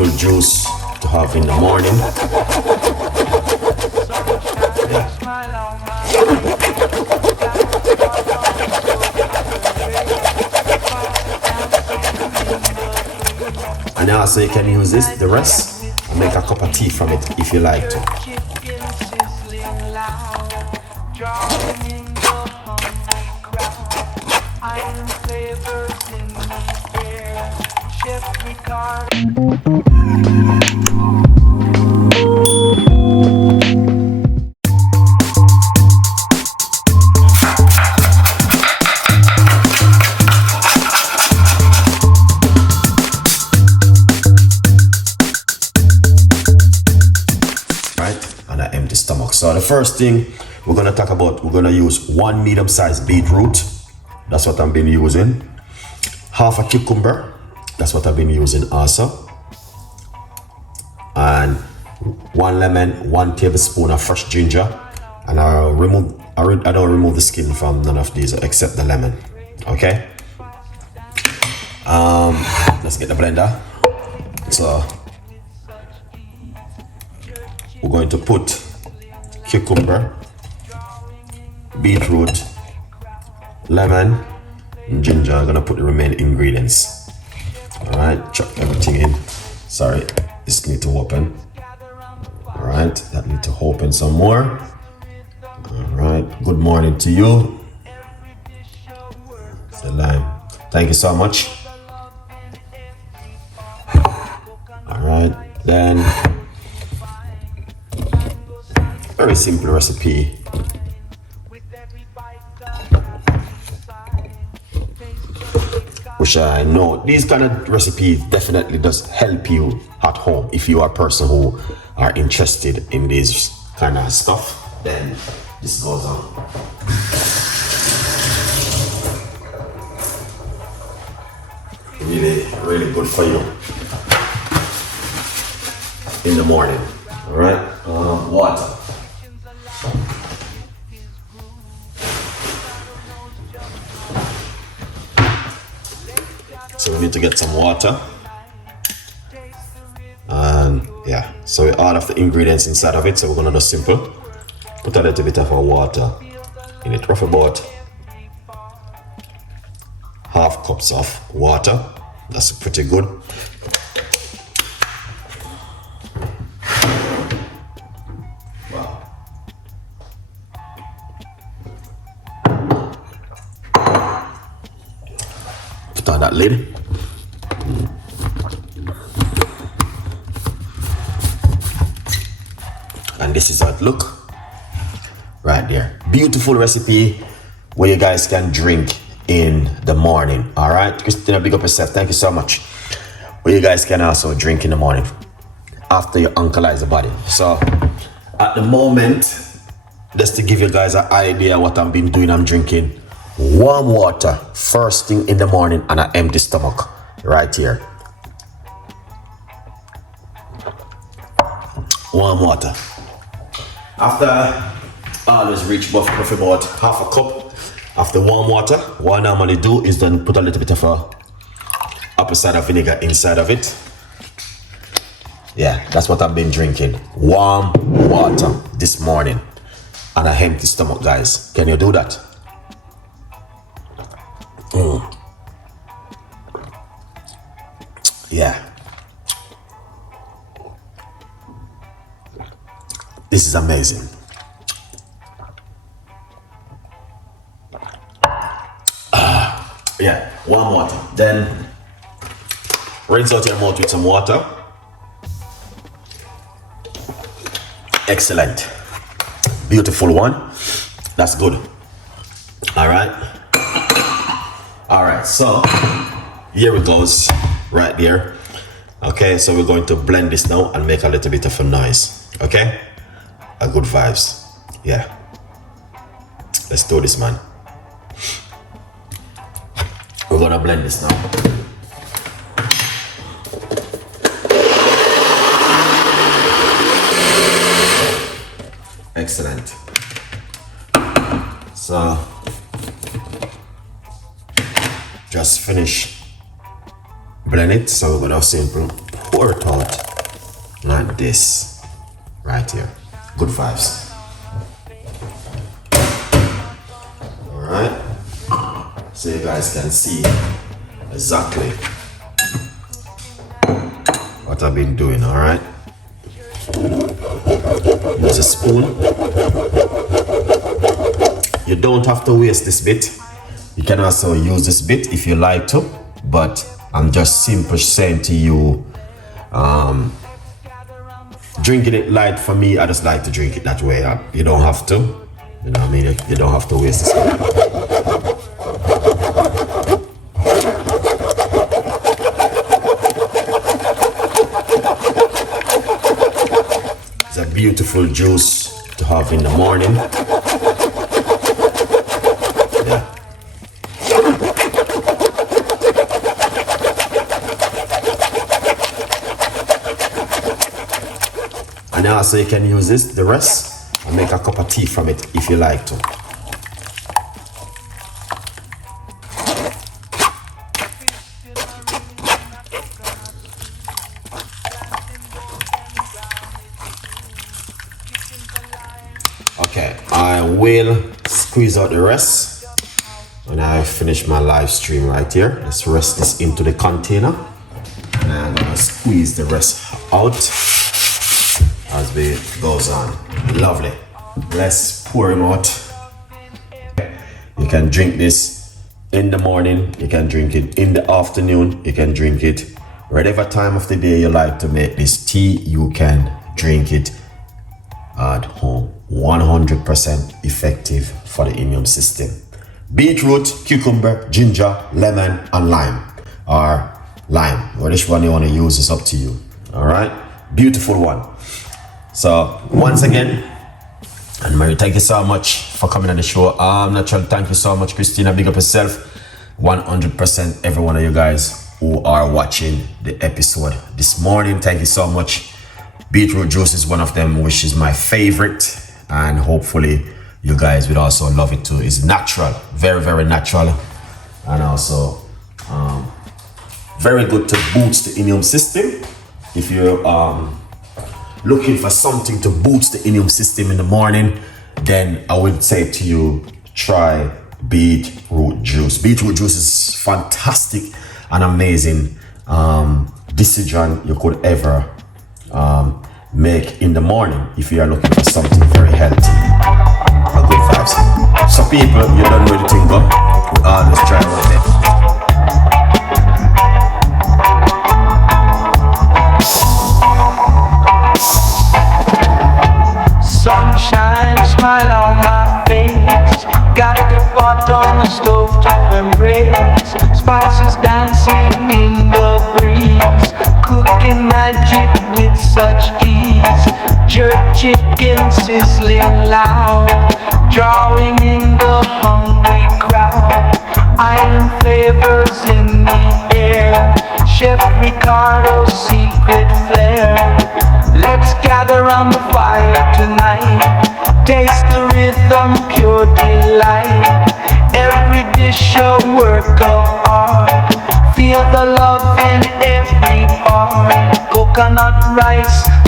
beautiful juice to have in the morning. And also you can use this, the rest, and make a cup of tea from it if you like to. Chef Ricardo. And an empty stomach. So the first thing we're gonna talk about, we're gonna use 1 medium-sized beetroot. That's what I've been using. Half a cucumber. That's what I've been using also. And 1 lemon, 1 tablespoon of fresh ginger. And I don't remove the skin from none of these except the lemon. Okay. Let's get the blender. So we're going to put cucumber, beetroot, lemon, and ginger. I'm gonna put the remaining ingredients. All right, chop everything in. Sorry, this needs to open. All right, that needs to open some more. All right, good morning to you. It's the lime. Thank you so much. All right, then. Very simple recipe. Which I know these kind of recipes definitely does help you at home. If you are a person who are interested in this kind of stuff, then this goes on. Really, really good for you in the morning. All right, water. So we need to get some water. And yeah, so we add of the ingredients inside of it. So we're gonna do simple. Put a little bit of our water in it, roughly about half cups of water. That's pretty good. Wow. Put on that lid. And this is how it look right there. Beautiful recipe where you guys can drink in the morning. All right, Christina, big up yourself. Thank you so much. Where you guys can also drink in the morning after you alkalize the body. So at the moment, just to give you guys an idea what I've been doing, I'm drinking warm water first thing in the morning on an empty stomach right here. Warm water. After always reach roughly about half a cup of the warm water. What I normally do is then put a little bit of apple cider vinegar inside of it. Yeah, that's what I've been drinking. Warm water this morning on an empty stomach, guys. Can you do that? Yeah. This is amazing. Yeah, warm water. Then rinse out your mouth with some water. Excellent. Beautiful one. That's good. All right. All right, so here it goes right there. Okay, so we're going to blend this now and make a little bit of a noise. Okay, a good vibes. Yeah, let's do this, man. We're gonna blend this now. Excellent. So just finish blend it. So we're gonna simple pour it out like this, right here. Good vibes. All right, so you guys can see exactly what I've been doing. All right, use a spoon. You don't have to waste this bit. You can also use this bit if you like to, but I'm just simply saying to you, drinking it light for me, I just like to drink it that way. You don't have to, you know what I mean? You don't have to waste this. It's a beautiful juice to have in the morning. Yeah. And also you can use this, the rest, and make a cup of tea from it if you like to. Okay, I will squeeze out the rest when I finish my live stream right here. Let's rest this into the container. And I'm gonna squeeze the rest out as it goes on. Lovely. Let's pour him out. You can drink this in the morning, you can drink it in the afternoon, you can drink it whatever time of the day you like to make this tea. You can drink it at home. 100% effective for the immune system. Beetroot, cucumber, ginger, lemon, and lime, or lime, which one you want to use is up to you. All right, beautiful one. So once again, and Mary, thank you so much for coming on the show. Natural, thank you so much, Christina. Big up yourself. 100% every one of you guys who are watching the episode this morning, thank you so much. Beetroot juice is one of them, which is my favorite, and hopefully you guys will also love it too. It's natural, very, very natural, and also very good to boost the immune system. If you're looking for something to boost the immune system in the morning, then I would say to you, try beetroot juice. Beetroot juice is fantastic and amazing decision you could ever make in the morning if you are looking for something very healthy for good vibes. So people, you don't know the thing, but we always try our best. Sunshine, smile on my face. Got the pot on the stove to embrace. Spices dancing in the breeze. Cooking magic with such ease. Jerk chicken sizzling loud. Drawing in the hungry crowd. Island flavors in the air. Chef Ricardo's secret flair. Let's gather around the fire tonight. Taste the rhythm, pure delight. Every dish a work of art. Feel the love in every part. Coconut rice.